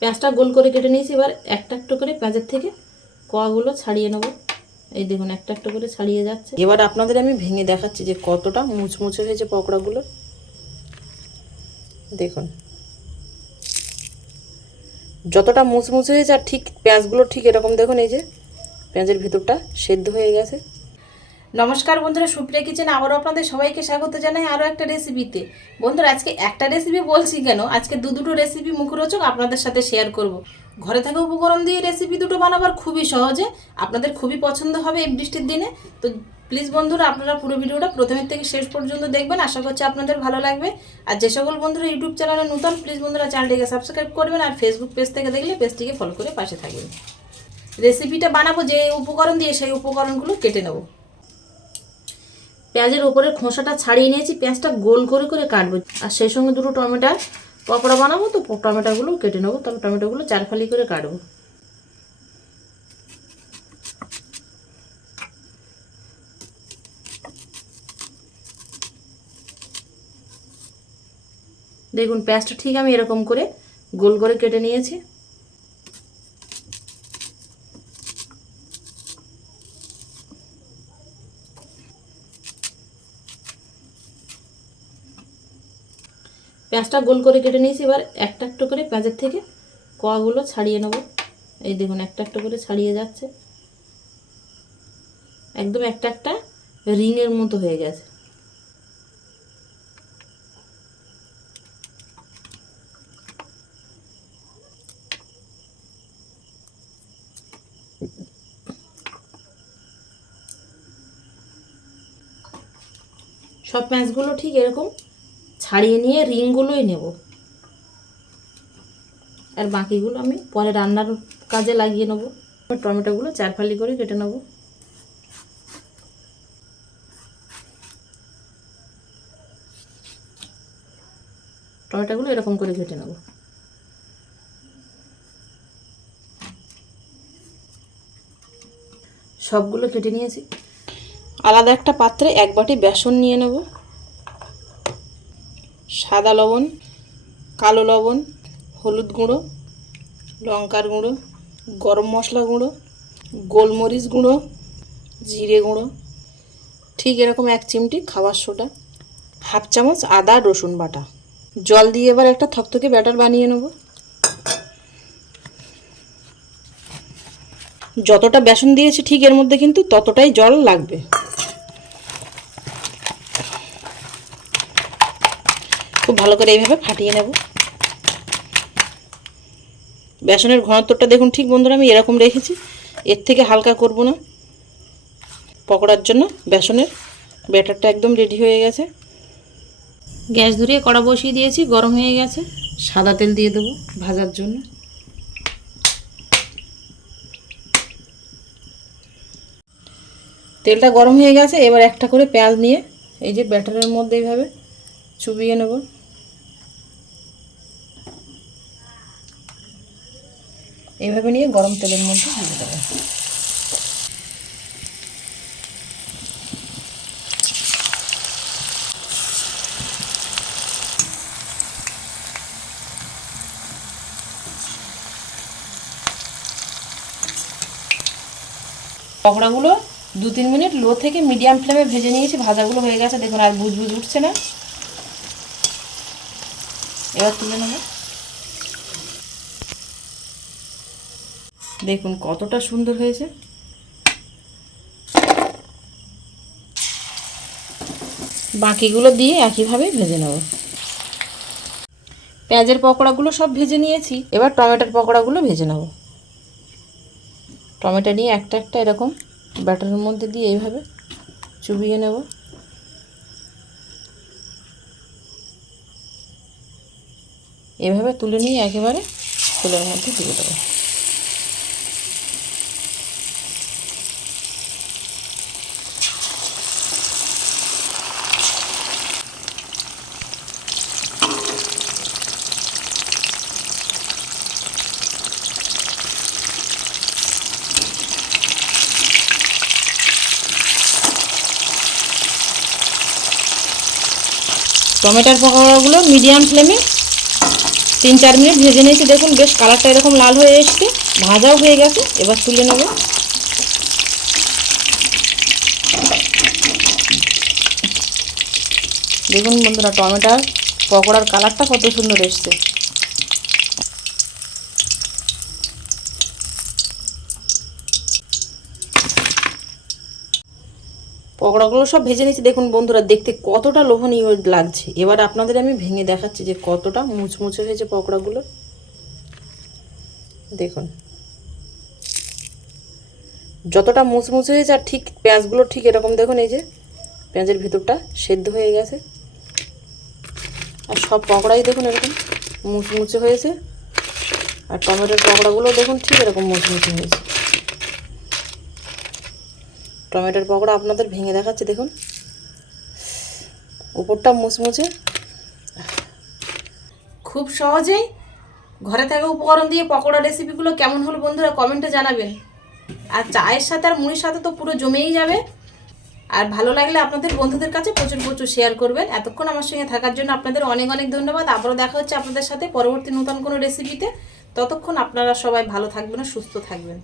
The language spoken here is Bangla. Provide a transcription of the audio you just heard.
পেঁয়াজটা গোল করে কেটে নিয়েছি। এবার একটা একটা করে পেঁয়াজের থেকে কোয়াগুলো ছাড়িয়ে নেব। এই দেখুন একটা একটা করে ছাড়িয়ে যাচ্ছে। এবার আপনাদের আমি ভেঙে দেখাচ্ছি যে কতটা মুচমুচে হয়েছে পকোড়াগুলো। দেখুন যতটা মুচমুচে হয়েছে, আর ঠিক পেঁয়াজগুলো ঠিক এরকম দেখুন, এই যে পেঁয়াজের ভিতরটা সেদ্ধ হয়ে গেছে। নমস্কার বন্ধুরা, সুপ্রিয়া কিচেনে আবারও আপনাদের সবাইকে স্বাগত জানাই আরও একটা রেসিপিতে। বন্ধুরা আজকে একটা রেসিপি বলছি কেন, আজকে দুটো রেসিপি মুখরোচক আপনাদের সাথে শেয়ার করব। ঘরে থাকা উপকরণ দিয়ে রেসিপি দুটো বানাবার খুবই সহজে, আপনাদের খুবই পছন্দ হবে এই বৃষ্টির দিনে। তো প্লিজ বন্ধুরা আপনারা পুরো ভিডিওটা প্রথমের থেকে শেষ পর্যন্ত দেখবেন, আশা করছি আপনাদের ভালো লাগবে। আর যে সকল বন্ধুরা ইউটিউব চ্যানেলে নতুন, প্লিজ বন্ধুরা চ্যানেলটিকে সাবস্ক্রাইব করবেন, আর ফেসবুক পেজ থেকে দেখলে পেজটিকে ফলো করে পাশে থাকবেন। রেসিপিটা বানাবো যে উপকরণ দিয়ে, সেই উপকরণগুলো কেটে নেব। পেঁয়াজের ওপরের খোসাটা ছাড়িয়ে নিয়েছি, পেঁয়াজটা গোল করে করে কাটবো। আর সেই সঙ্গে দুটো টমেটোর পকোড়া বানাবো, তো টমেটোগুলো কেটে নেবো। তবে টমেটোগুলো 4 ফালি করে কাটবো। দেখুন পেঁয়াজটা ঠিক আমি এরকম করে গোল করে কেটে নিয়েছি। পেঁয়াজটা গোল করে কেটে নিয়েছি। এবার একটা একটা করে পেঁয়াজের থেকে কোয়াগুলো ছাড়িয়ে নেব। এই দেখুন একটা একটা করে ছাড়িয়ে যাচ্ছে, একদম একটা একটা রিংয়ের মতো হয়ে গেছে। সব পেঁয়াজগুলো ঠিক এরকম ছাড়িয়ে নিয়ে রিংগুলোই নেব, আর বাকিগুলো আমি পরে রান্নার কাজে লাগিয়ে নেব। টমেটোগুলো 4 ফালি করে কেটে নেব। টমেটোগুলো এরকম করে কেটে নেব। সবগুলো কেটে নিয়েছি। আলাদা একটা পাত্রে 1 বাটি বেসন নিয়ে নেব। সাদা লবণ, কালো লবণ, হলুদ গুঁড়ো, লঙ্কার গুঁড়ো, গরম মশলা গুঁড়ো, গোলমরিচ গুঁড়ো, জিরে গুঁড়ো, ঠিক এরকম 1 চিমটি খাবার সোডা, হাফ চামচ আদা রসুন বাটা। জল দিয়ে এবার একটা থকথকে ব্যাটার বানিয়ে নেব। যতটা বেসন দিয়েছি ঠিক এর মধ্যে কিন্তু ততটাই জল লাগবে। খুব ভালো করে এইভাবে ফাটিয়ে নেব। বেসনের ঘনত্বটা দেখুন ঠিক বন্ধুরা আমি এরকম রেখেছি, এর থেকে হালকা করব না। পকোড়ার জন্য বেসনের ব্যাটারটা একদম রেডি হয়ে গেছে। গ্যাস ধরিয়ে কড়া বসিয়ে দিয়েছি, গরম হয়ে গেছে। সাদা তেল দিয়ে দেবো ভাজার জন্য। তেলটা গরম হয়ে গেছে। এবার একটা করে পেঁয়াজ নিয়ে এই যে ব্যাটারের মধ্যে এইভাবে চুবিয়ে নেব। এইভাবে নিয়ে গরম তেলের মধ্যে দিয়ে দেবো। পকোড়াগুলো 2-3 মিনিট লো থেকে মিডিয়াম ফ্লেমে ভেজে নিয়েছি। ভাজাগুলো হয়ে গেছে দেখুন, আর বুজবুজ উঠছে না। এবার তুলে নেব। দেখুন কতটা সুন্দর হয়েছে। বাকিগুলো দিয়ে একইভাবে ভেজে নেব। পেঁয়াজের পকোড়াগুলো সব ভেজে নিয়েছি। এবার টমেটোর পকোড়াগুলো ভেজে নেব। টমেটো নিয়ে একটা একটা এরকম ব্যাটারের মধ্যে দিয়ে এইভাবে চুবিয়ে নেব। এভাবে তুলে নিয়ে একেবারে তেলের মধ্যে দিয়ে দেবো। টমেটোর পকোড়াগুলো মিডিয়াম ফ্লেমে 3-4 মিনিট ভেজে নিয়েছি। দেখুন বেশ কালারটা এরকম লাল হয়ে এসছে, ভাজাও হয়ে গেছে। এবার তুলে নেব। দেখুন বন্ধুরা, টমেটোর পকোড়ার কালারটা কত সুন্দর এসছে। পকোড়াগুলো সব ভেজে নিয়েছি। দেখুন বন্ধুরা, দেখতে কতটা লোভনীয় লাগছে। এবার আপনাদের আমি ভেঙে দেখাচ্ছি যে কতটা মুচমুচে হয়েছে পকোড়াগুলো। দেখুন যতটা মুচমুচে হয়েছে, আর ঠিক পেঁয়াজগুলো ঠিক এরকম দেখুন, এই যে পেঁয়াজের ভিতরটা সেদ্ধ হয়ে গেছে। আর সব পকোড়াই দেখুন এরকম মুচমুচে হয়েছে। আর টমেটোর পকোড়াগুলো দেখুন ঠিক এরকম মুচমুচে হয়েছে। টমেটোর পকোড়া আপনাদের ভেঙে দেখাচ্ছে। দেখুন উপরটা মুচমুচে। খুব সহজেই ঘরে থাকা উপকরণ দিয়ে পকোড়া রেসিপিগুলো কেমন হলো বন্ধুরা কমেন্টে জানাবেন। আর চায়ের সাথে আর মুড়ির সাথে তো পুরো জমেই যাবে। আর ভালো লাগলে আপনাদের বন্ধুদের কাছে প্রচুর প্রচুর শেয়ার করবেন। এতক্ষণ আমার সঙ্গে থাকার জন্য আপনাদের অনেক অনেক ধন্যবাদ। আবারও দেখা হচ্ছে আপনাদের সাথে পরবর্তী নতুন কোনো রেসিপিতে। ততক্ষণ আপনারা সবাই ভালো থাকবেন ও সুস্থ থাকবেন।